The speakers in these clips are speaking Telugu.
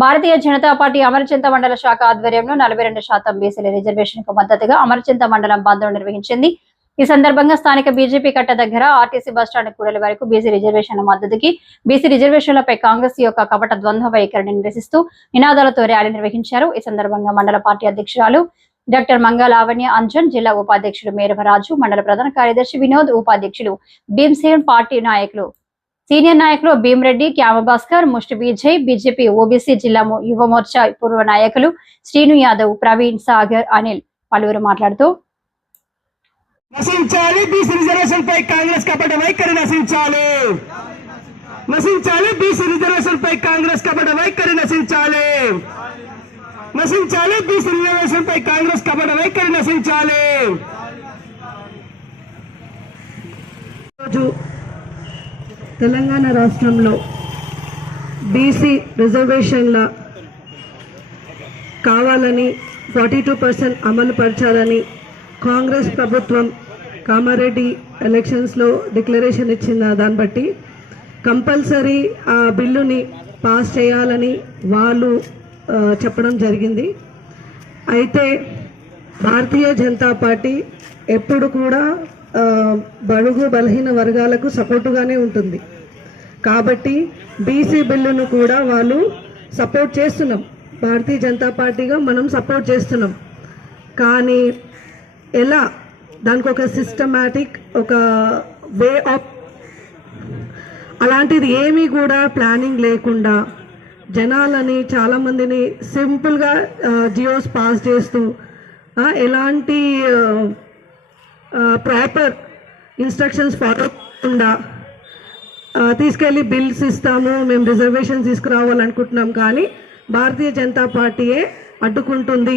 భారతీయ జనతా పార్టీ అమరచింత మండల శాఖ ఆధ్వర్యంలో 42% బీసీల రిజర్వేషన్ కు మద్దతుగా అమరచింత మండలం బంద్ నిర్వహించింది. ఈ సందర్భంగా స్థానిక బీజేపీ కట్ట దగ్గర ఆర్టీసీ బస్టాండ్ కూడలి వరకు బీసీ రిజర్వేషన్ల మద్దతుకి బీసీ రిజర్వేషన్లపై కాంగ్రెస్ యొక్క కపట ద్వంద్వ వైఖరిని నిరసిస్తూ నినాదాలతో ర్యాలీ నిర్వహించారు. ఈ సందర్భంగా మండల పార్టీ అధ్యక్షురాలు డాక్టర్ మంగా లావణ్య అంజన్, జిల్లా ఉపాధ్యక్షుడు మేరవరాజు, మండల ప్రధాన కార్యదర్శి వినోద్, ఉపాధ్యక్షులు భీమ్సేన్, పార్టీ నాయకులు సీనియర్ నాయకులు భీమరెడ్డి, క్యామభాస్కర్, ముష్టి విజయ్, బీజేపీ ఓబీసీ జిల్లా యువ మోర్చా పూర్వ నాయకులు శ్రీను యాదవ్, ప్రవీణ్, సాగర్, అనిల్ పలువురు మాట్లాడుతూ నశించాలి బీసీ రిజర్వేషన్ పై కాంగ్రెస్ కపట వైఖరి నశించాలి. నశించాలి బీసీ రిజర్వేషన్ పై కాంగ్రెస్ కపట వైఖరి నశించాలి. నశించాలి బీసీ రిజర్వేషన్ పై కాంగ్రెస్ కపట వైఖరి నశించాలి. తెలంగాణ రాష్ట్రంలో బీసీ రిజర్వేషన్ల కావాలని 42% అమలు పరచాలని కాంగ్రెస్ ప్రభుత్వం కామారెడ్డి ఎలక్షన్స్లో డిక్లరేషన్ ఇచ్చిన దాన్ని బట్టి కంపల్సరీ ఆ బిల్లుని పాస్ చేయాలని వాళ్ళు చెప్పడం జరిగింది. అయితే భారతీయ జనతా పార్టీ ఎప్పుడు కూడా బడుగు బలహీన వర్గాలకు సపోర్టుగానే ఉంటుంది. కాబట్టి బీసీ బిల్లును కూడా వాళ్ళు సపోర్ట్ చేస్తున్నాం. భారతీయ జనతా పార్టీగా మనం సపోర్ట్ చేస్తున్నాం. కానీ ఎలా దానికి ఒక సిస్టమాటిక్ ఒక వే ఆఫ్ అలాంటిది ఏమీ కూడా ప్లానింగ్ లేకుండా జనాలని చాలామందిని సింపుల్గా జియోస్ పాస్ చేస్తూ ఎలాంటి ప్రాపర్ ఇన్స్ట్రక్షన్స్ ఫాలో కాకుండా తీసుకెళ్ళి బిల్స్ ఇస్తాము, మేము రిజర్వేషన్ తీసుకురావాలనుకుంటున్నాం, కానీ భారతీయ జనతా పార్టీయే అడ్డుకుంటుంది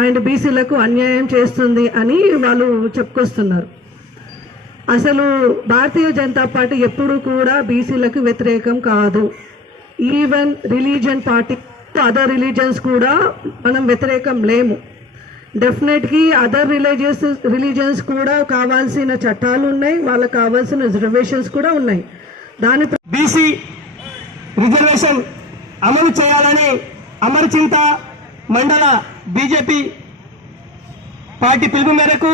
అండ్ బీసీలకు అన్యాయం చేస్తుంది అని వాళ్ళు చెప్పుకొస్తున్నారు. అసలు భారతీయ జనతా పార్టీ ఎప్పుడు కూడా బీసీలకు వ్యతిరేకం కాదు. Even religion party other religions కూడా మనం వ్యతిరేకం లేము. డెఫినెట్గా అదర్ రిలీజియన్స్ కూడా కావాల్సిన చట్టాలు ఉన్నాయి, వాళ్ళకి కావాల్సిన రిజర్వేషన్స్ కూడా ఉన్నాయి. దాని బీసీ రిజర్వేషన్ అమలు చేయాలని అమరచింత మండల బీజేపీ పార్టీ పిలుపు మేరకు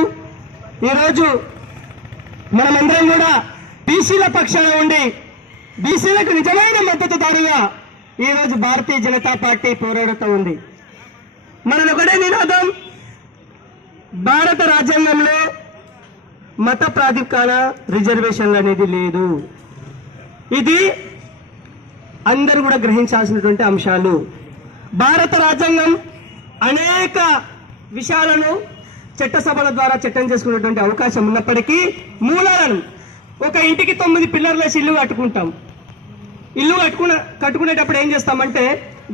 ఈరోజు మనమందరం కూడా బీసీల పక్షాన ఉండి బీసీలకు నిజమైన మద్దతుదారుగా ఈరోజు భారతీయ జనతా పార్టీ పోరాడుతూ ఉంది. మనది ఒకటే నినాదం, భారత రాజ్యాంగంలో మత ప్రాతిపదికన రిజర్వేషన్లు అనేది లేదు. ఇది అందరూ కూడా గ్రహించాల్సినటువంటి అంశాలు. భారత రాజ్యాంగం అనేక విషయాలను చట్టసభల ద్వారా చట్టం చేసుకునేటువంటి అవకాశం ఉన్నప్పటికీ మూలాలను ఒక ఇంటికి 9 పిల్లర్లేసి ఇల్లు కట్టుకుంటాం. ఇల్లు కట్టుకునేటప్పుడు ఏం చేస్తామంటే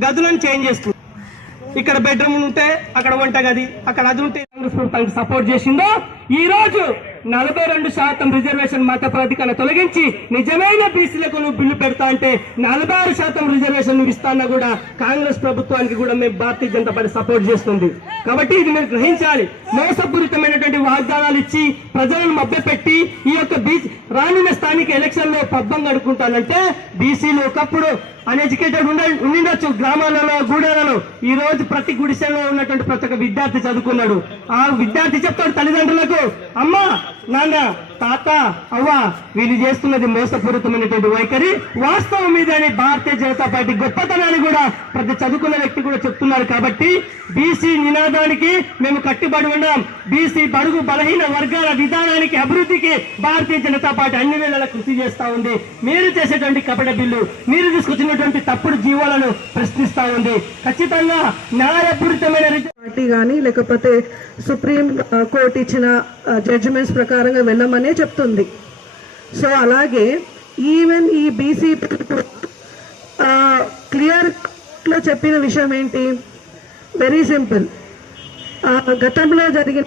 గదులను చేంజ్ చేస్తాం. ఇక్కడ బెడ్రూమ్ ఉంటే అక్కడ వంట గది, అక్కడ అది ఉంటే సపోర్ట్ చేసిందో ఈ రోజు 42% రిజర్వేషన్ మత ప్రాతిపదికన తొలగించి నిజమైన బీసీలకు నువ్వు బిల్లు పెడతా అంటే 46% రిజర్వేషన్ నువ్వు ఇస్తానా కూడా కాంగ్రెస్ ప్రభుత్వానికి కూడా మేము భారతీయ జనతా పార్టీ సపోర్ట్ చేస్తుంది. కాబట్టి ఇది మీరు గ్రహించాలి. మోసపూరితమైనటువంటి వాగ్దానాలు ఇచ్చి ప్రజలను మభ్యపెట్టి ఈ యొక్క రానున్న స్థానిక ఎలక్షన్ లో పబ్బం గడుపుకుంటానంటే బీసీలు ఒకప్పుడు అన్ఎడ్యుకేటెడ్ ఉండిండొచ్చు గ్రామాలలో, గూడెలలో. ఈ రోజు ప్రతి గుడిసెలో ఉన్నటువంటి ప్రతి ఒక్క విద్యార్థి చదువుకున్నాడు. ఆ విద్యార్థి చెప్తాడు తల్లిదండ్రులకు, అమ్మా, నాన్న, తాత, అవ్వ, వీళ్ళు చేస్తున్నది మోసపూరితమైనటువంటి వైఖరి, వాస్తవం మీదని భారతీయ జనతా పార్టీ గొప్పతనాన్ని కూడా ప్రతి చదువుకున్న వ్యక్తి కూడా చెప్తున్నారు. కాబట్టి బీసీ నినాదానికి మేము కట్టుబడి ఉన్నాం. బీసీ బడుగు బలహీన వర్గాల విధానానికి, అభివృద్ధికి భారతీయ జనతా పార్టీ అన్ని వేళలా కృషి చేస్తా ఉంది. మీరు చేసేటువంటి కపట బిల్లు, మీరు తీసుకొచ్చినటువంటి తప్పుడు జీవాలను ప్రశ్నిస్తా ఉంది. ఖచ్చితంగా న్యాయపూరితమైన పార్టీ కానీ లేకపోతే సుప్రీం కోర్టు ఇచ్చిన జడ్జిమెంట్స్ ప్రకారంగా వెళ్ళమనే చెప్తుంది. సో అలాగే ఈవెన్ ఈ బీసీ క్లియర్ లో చెప్పిన విషయం ఏంటి, వెరీ సింపుల్. గతంలో జరిగిన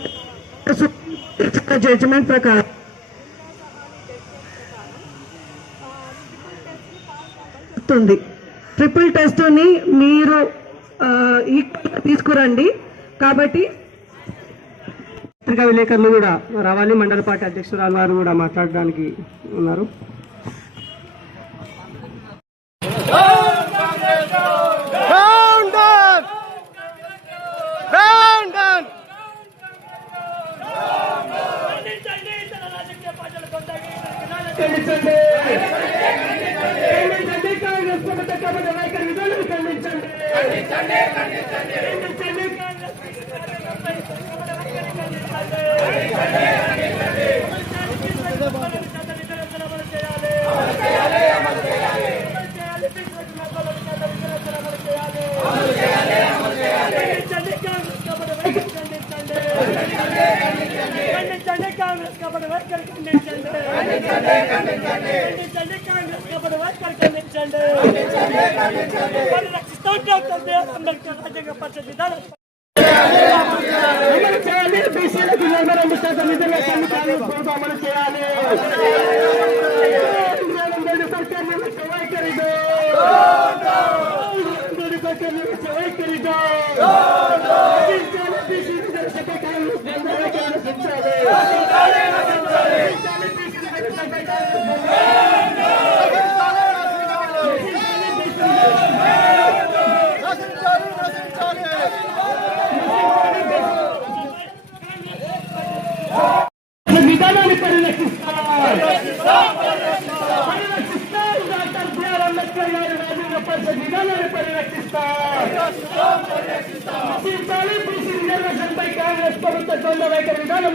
జడ్జిమెంట్ ప్రకారం ట్రిపుల్ టెస్ట్ ని మీరు తీసుకురండి. కాబట్టి పత్రికా విలేకరులు కూడా రావాలి. మండల పార్టీ అధ్యక్షురాలు వారు కూడా మాట్లాడడానికి ఉన్నారు. Go! కబడ్డ వైఖరి విధానాన్ని ఖండించండి. కాంగ్రెస్ కబడ్డీ వైఖరి ఖండించండి. కాంగ్రెస్ కబడ్డీ వైఖరి ఖండించండి. పరిరక్షిస్తాం డాక్టర్ బిఆర్ అంబేద్కర్ రాజ్యాంగ పరిషత్ విధానం అమలు చేయాలి. బీసీలకు 42% రిజర్వేషన్ కాంగ్రెస్ ప్రభుత్వం అమలు చేయాలి. మోడీ సర్కార్ నిర్లక్ష్య వైఖరితో వైఖరితో బీసీ రిజర్వేషన్ కాంగ్రెస్ ఆలోచించాలి. విధానాన్ని పరిరక్షిస్తాం. డాక్టర్ బిఆర్ అంబేద్కర్ గారి రాజ్యాంగ పరిషత్ విధానాన్ని పరిరక్షిస్తాం. బీసీ రిజర్వేషన్ పై కాంగ్రెస్ ప్రభుత్వ వైఖరి విధానం